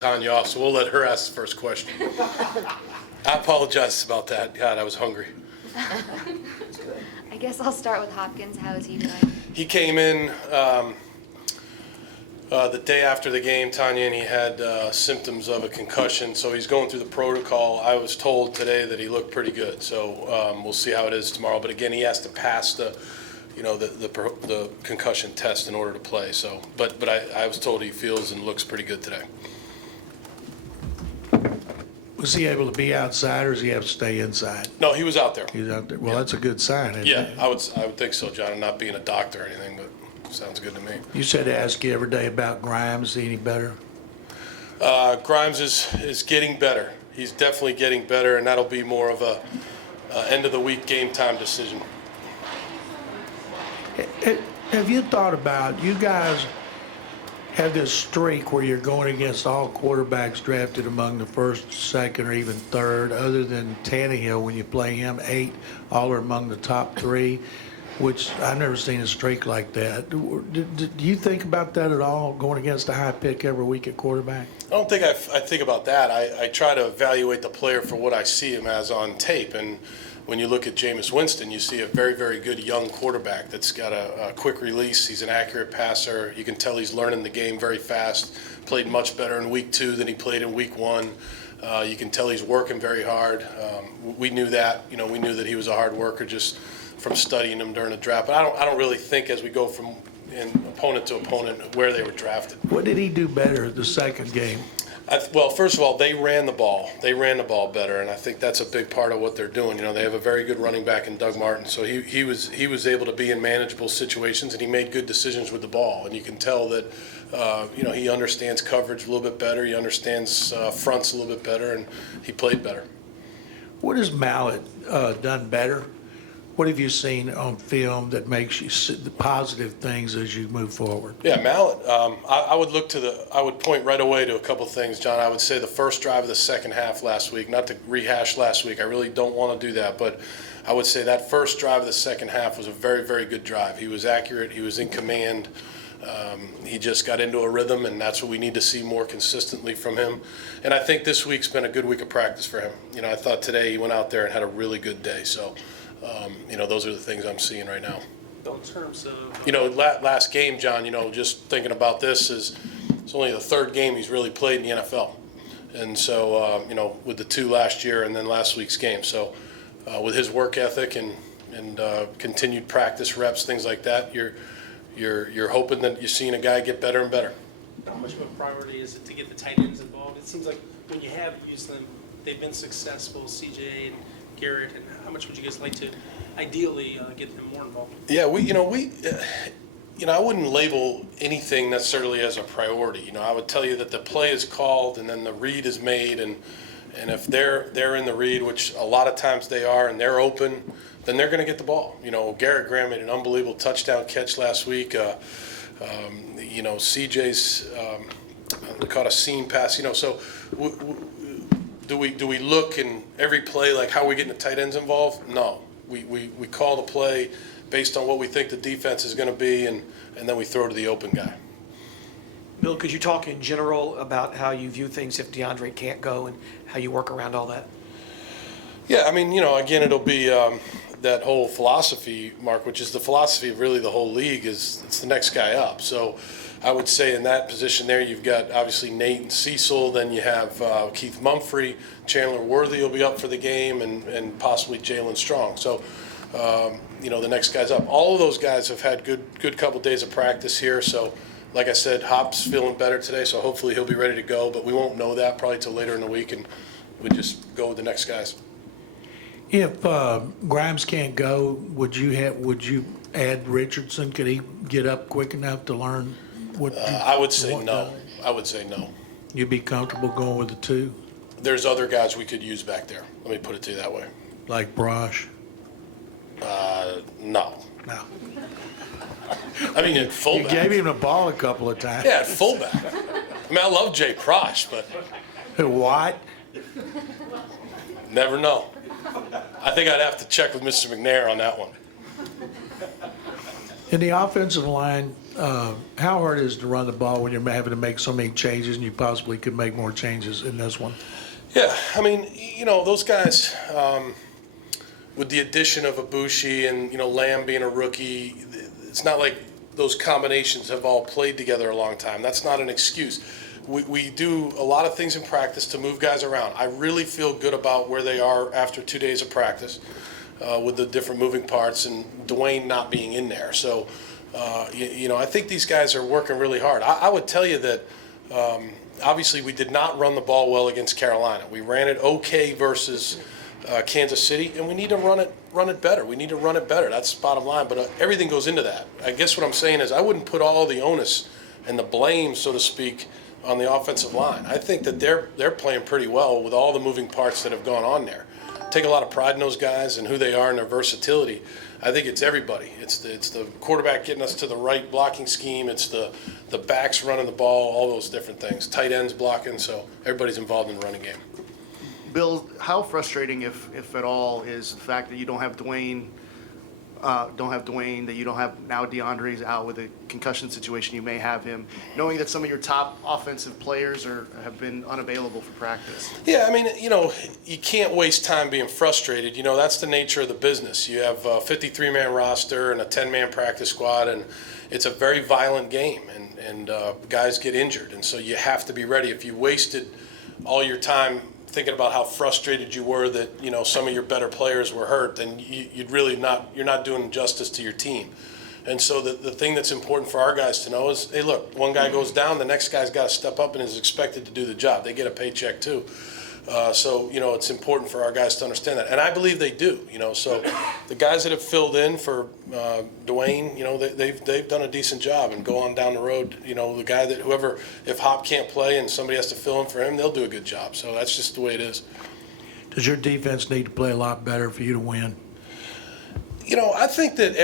Tanya off, so we'll let her ask the first question. I apologize about that. God, I was hungry. I guess I'll start with Hopkins. How is he doing? He came in the day after the game, Tanya, and he had symptoms of a concussion, so he's going through the protocol. I was told today that he looked pretty good, so we'll see how it is tomorrow. But again, he has to pass the concussion test in order to play. So, but I was told he feels and looks pretty good today. Was he able to be outside, or does he have to stay inside? No, he was out there. He's out there. Well, that's a good sign, isn't Yeah, it? I would think so, John. I'm not being a doctor or anything, but sounds good to me. You said to ask you every day about Grimes. Is he any better? Grimes is getting better. He's definitely getting better, and that'll be more of a end of the week game time decision. Have you thought about, you guys have this streak where you're going against all quarterbacks drafted among the first, second, or even third, other than Tannehill when you play him, 8 all are among the top 3, which I've never seen a streak like that. Do you think about that at all, going against a high pick every week at quarterback? I don't think I think about that. I try to evaluate the player for what I see him as on tape, and when you look at Jameis Winston, you see a very, very good young quarterback that's got a quick release. He's an accurate passer. You can tell he's learning the game very fast. Played much better in week 2 than he played in week 1. You can tell he's working very hard. We knew that. We knew that he was a hard worker just from studying him during the draft. But I don't really think as we go from opponent to opponent where they were drafted. What did he do better the second game? Well, first of all, they ran the ball. They ran the ball better, and I think that's a big part of what they're doing. They have a very good running back in Doug Martin, so he was able to be in manageable situations, and he made good decisions with the ball. And you can tell that he understands coverage a little bit better. He understands fronts a little bit better, and he played better. What has Mallett done better? What have you seen on film that makes you see the positive things as you move forward? Yeah, Mallett. I would point right away to a couple things, John. I would say the first drive of the second half last week. Not to rehash last week. I really don't want to do that, but I would say that first drive of the second half was a very, very good drive. He was accurate. He was in command. He just got into a rhythm, and that's what we need to see more consistently from him. And I think this week's been a good week of practice for him. I thought today he went out there and had a really good day. So. Those are the things I'm seeing right now. In terms of last game, John, just thinking about this, it's only the third game he's really played in the NFL. And so, with the 2 last year and then last week's game. So with his work ethic and continued practice reps, things like that, you're hoping that you're seeing a guy get better and better. how much of a priority is it to get the tight ends involved? It seems like when you have used them, they've been successful, CJ and Garrett, and how much would you guys like to ideally get them more involved? Yeah, I wouldn't label anything necessarily as a priority. I would tell you that the play is called and then the read is made, and if they're in the read, which a lot of times they are, and they're open, then they're going to get the ball. Garrett Graham made an unbelievable touchdown catch last week. CJ's caught a seam pass. So. Do we look in every play like how are we getting the tight ends involved? No. We call the play based on what we think the defense is going to be, and then we throw to the open guy. Bill, could you talk in general about how you view things if DeAndre can't go and how you work around all that? Yeah, again, it'll be that whole philosophy, Mark, which is the philosophy of really the whole league, is it's the next guy up. So I would say in that position there, you've got obviously Nate and Cecil, then you have Keith Mumphrey, Chandler Worthy will be up for the game, and possibly Jalen Strong. So, the next guy's up. All of those guys have had good couple days of practice here. So, like I said, Hop's feeling better today, so hopefully he'll be ready to go. But we won't know that probably till later in the week, and we just go with the next guys. If Grimes can't go, would you add Richardson? Could he get up quick enough to learn what? I would say no. I would say no. You'd be comfortable going with the 2? There's other guys we could use back there. Let me put it to you that way. Like Brosh? No. No. At fullback. You gave him the ball a couple of times. Yeah, at fullback. I love Jay Prosh, but What? never know. I think I'd have to check with Mr. McNair on that one. In the offensive line, how hard is it to run the ball when you're having to make so many changes and you possibly could make more changes in this one? Yeah, I mean, those guys, with the addition of Ibushi and, Lamb being a rookie, it's not like those combinations have all played together a long time. That's not an excuse. We do a lot of things in practice to move guys around. I really feel good about where they are after 2 days of practice with the different moving parts and Dwayne not being in there. So, I think these guys are working really hard. I would tell you that obviously we did not run the ball well against Carolina. We ran it okay versus Kansas City, and we need to run it better. We need to run it better. That's the bottom line. But everything goes into that. I guess what I'm saying is I wouldn't put all the onus and the blame, so to speak, on the offensive line. I think that they're playing pretty well with all the moving parts that have gone on there. Take a lot of pride in those guys and who they are and their versatility. I think it's everybody. It's the quarterback getting us to the right blocking scheme. It's the backs running the ball, all those different things. Tight ends blocking, so everybody's involved in the running game. Bill, how frustrating, if at all, is the fact that you don't have Dwayne, that you don't have now DeAndre's out with a concussion situation, you may have him, knowing that some of your top offensive players have been unavailable for practice? Yeah, I mean, you can't waste time being frustrated. That's the nature of the business. You have a 53-man roster and a 10-man practice squad, and it's a very violent game, and guys get injured, and so you have to be ready. If you wasted all your time thinking about how frustrated you were that some of your better players were hurt, then you're not doing justice to your team. And so the thing that's important for our guys to know is, hey, look, one guy goes down, the next guy's got to step up and is expected to do the job. They get a paycheck too. So it's important for our guys to understand that, and I believe they do. So the guys that have filled in for Dwayne, they've done a decent job, and go on down the road. The guy that if Hop can't play and somebody has to fill in for him, they'll do a good job. So that's just the way it is. Does your defense need to play a lot better for you to win? I think that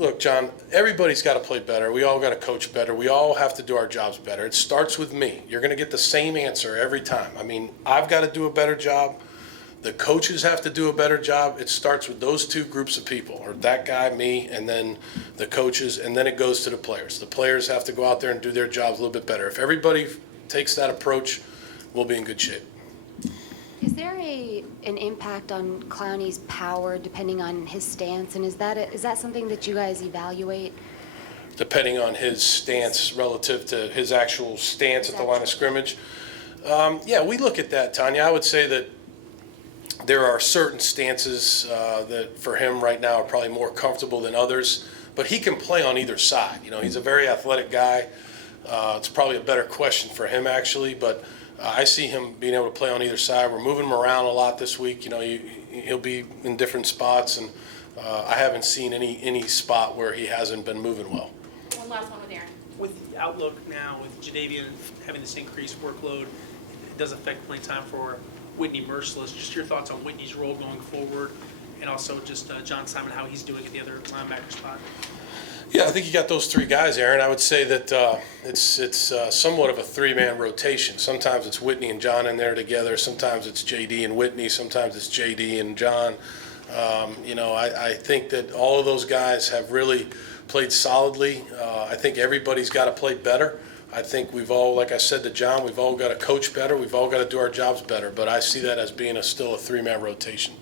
look, John, everybody's got to play better. We all got to coach better. We all have to do our jobs better. It starts with me. You're going to get the same answer every time. I mean, I've got to do a better job. The coaches have to do a better job. It starts with those two groups of people, or that guy, me, and then the coaches, and then it goes to the players. The players have to go out there and do their jobs a little bit better. If everybody takes that approach, we'll be in good shape. Is there an impact on Clowney's power depending on his stance, and is that something that you guys evaluate? Depending on his stance relative to his actual stance at the line of scrimmage. Yeah, we look at that, Tanya. I would say that there are certain stances that for him right now are probably more comfortable than others, but he can play on either side. He's a very athletic guy. It's probably a better question for him, actually, but I see him being able to play on either side. We're moving him around a lot this week. He'll be in different spots, and I haven't seen any spot where he hasn't been moving well. One last one with Aaron. With the outlook now, with Jadeveon having this increased workload, it does affect playing time for Whitney Merciless. Just your thoughts on Whitney's role going forward, and also just John Simon, how he's doing at the other linebacker spot. Yeah, I think you got those three guys, Aaron. I would say that it's somewhat of a three-man rotation. Sometimes it's Whitney and John in there together. Sometimes it's JD and Whitney. Sometimes it's JD and John. I think that all of those guys have really played solidly. I think everybody's got to play better. I think we've all, like I said to John, we've all got to coach better. We've all got to do our jobs better. But I see that as being still a three-man rotation.